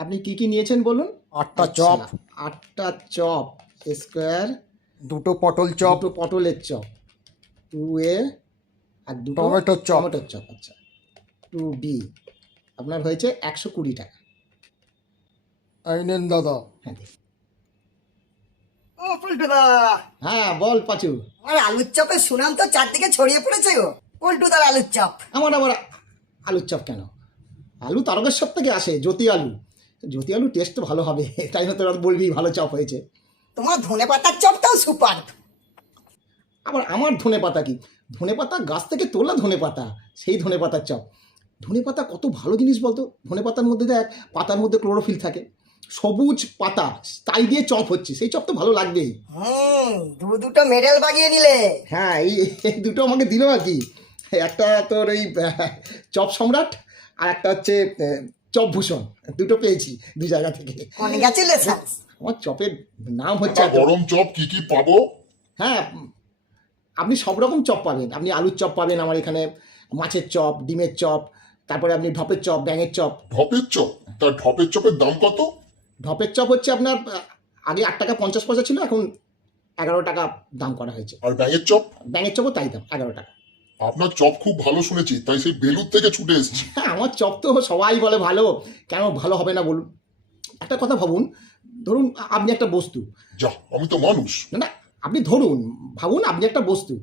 আপনি কি কি নিয়েছেন বলুন? 8টা চপ, 8টা চপ স্কোয়ার, 2টো পটল চপ, দুটো পটলের চপ, 2A আর দুটো টমেটোর চপ। টমেটোর চপ। আচ্ছা, 2B আপনার হয়েছে 120 টাকা। এই নেন দাদা। হ্যাঁ দিন। ও পল্টুদা, হ্যাঁ বল পাচু। আমার আলুর চপের সুনাম তো চারদিকে ছড়িয়ে পড়েছে গো। পল্টুদার আলুর চপ। আমার আবার আলুর চপ কেন? আলু তারকেশ্বর থেকে আসে, জ্যোতি আলু। জ্যোতি আলু টেস্ট তো ভালো হবে, তাই না? তোরা বলবি ভালো চপ হয়েছে। তোমার ধনে পাতার চপটাও সুপার। আবার আমার ধনে পাতা কি? ধনে পাতা গাছ থেকে তোলা ধনে পাতা, সেই ধনে পাতার চপ। ধনে পাতা কত ভালো জিনিস বলতো। ধনে পাতার মধ্যে দেখ, পাতার মধ্যে ক্লোরোফিল থাকে, সবুজ পাতা, তাই দিয়ে চপ হচ্ছে, সেই চপ তো ভালো লাগবেই। দুটো মেডেল বাগিয়ে নিলে। হ্যাঁ, এই দুটো আমাকে দিল আর কি। একটা তোর এই চপ সম্রাট, আর একটা হচ্ছে চপ ভূষণ। দুটো পেয়েছি দু জায়গা থেকে। কনগ্রাচুলেশনস। আমার চপের নাম হচ্ছে একটা গরম চপ কি কি পাবো? হ্যাঁ, আপনি সব রকম চপ পাবেন। আপনি আলুর চপ পাবেন আমার এখানে, মাছের চপ, ডিমের চপ, তারপরে আপনি ঢপের চপ, ব্যাঙের চপ। ঢপের চপ? তার ঢপের চপের দাম কত? ঢপের চপ হচ্ছে আপনার আগে 8 টাকা 50 পয়সা ছিল, এখন 11 টাকা দাম করা হয়েছে। আর ব্যাঙের চপ? ব্যাঙের চপও তাই দাম, 11 টাকা। আপনার চপ খুব ভালো শুনেছি, তাই সেই বেলুর থেকে ছুটে এসেছি। হ্যাঁ, আমার চপ তো সবাই বলে ভালো, কেন ভালো হবে না বলুন? একটা কথা ভাবুন, ধরুন আপনি একটা বস্তু, যা, আমি তো মানুষ। না না, আপনি ধরুন, ভাবুন আপনি একটা বস্তু।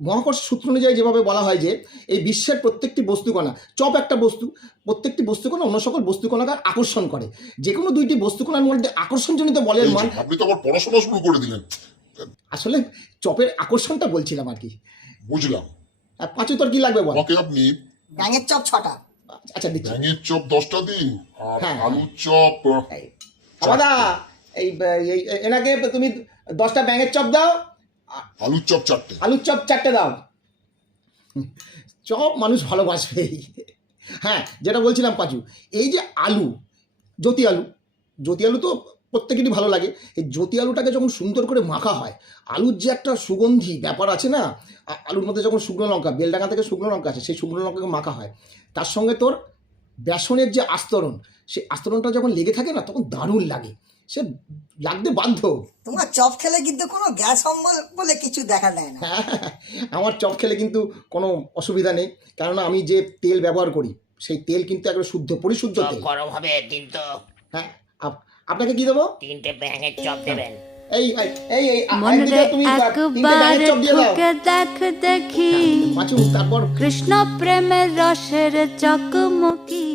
মহাকর্ষ সূত্র অনুযায়ী যেভাবে বলা হয় যে এই বিশ্বের প্রত্যেকটি বস্তুকণা, চপ একটা বস্তু, প্রত্যেকটি বস্তুকণা অন্য সকল বস্তুকণাকে আকর্ষণ করে। যে কোনো দুইটি বস্তুকণার মধ্যে আকর্ষণজনিত বলের এই যে, মান। আপনি তো আবার পড়াশোনা শুরু করে দিলেন। আসলে চপের আকর্ষণটা বলছিলাম আর কি। বুঝলাম। পাঁচু তোর কি লাগবে বল? আমাকে আপনি ব্যাঙের চপ 6টা। আচ্ছা দিচ্ছি। ব্যাঙের চপ 10টা দিন, আর হ্যাঁ। আলুর চপ দাদা, এই এনাকে তুমি 10টা ব্যাঙের চপ দাও, আলুর চপ 4টে। আলুর চপ 4টে দাও। চপ মানুষ ভালোবাসবেই। হ্যাঁ, যেটা বলছিলাম পাঁচু, এই যে আলু, জ্যোতি আলু, জ্যোতি আলু তো প্রত্যেকেরই ভালো লাগে। এই জ্যোতি আলুটাকে যখন সুন্দর করে মাখা হয়, আলুর যে একটা সুগন্ধি ব্যাপার আছে না, আলুর মধ্যে যখন শুকনো লঙ্কা, বেলডাঙ্গা থেকে শুকনো লঙ্কা আছে, সেই শুকনো লঙ্কাকে মাখা হয়, তার সঙ্গে তোর বেসনের যে আস্তরণ, সেই আস্তরণটা যখন লেগে থাকে না, তখন দারুণ লাগে। সে লাগতে বাধ্য। তোমার চপ খেলে কিন্তু কোনো গ্যাস অম্বল বলে কিছু দেখা দেয় না। হ্যাঁ, আমার চপ খেলে কিন্তু কোনো অসুবিধা নেই, কেননা আমি যে তেল ব্যবহার করি, সেই তেল কিন্তু একবারে শুদ্ধ পরিশুদ্ধ চপ তেল। গরম হবে কিন্তু। হ্যাঁ, আপনাকে কি দেবো? 3টে ব্যাঙের চপ দেবেন। এই এই এই এই মনরে তুমি 3টে একবার ব্যাঙের চপ দিয়ে দাও। ঠুকে দেখ দেখি পাঁচু, তারপর কৃষ্ণ প্রেমের রসের চকমকি।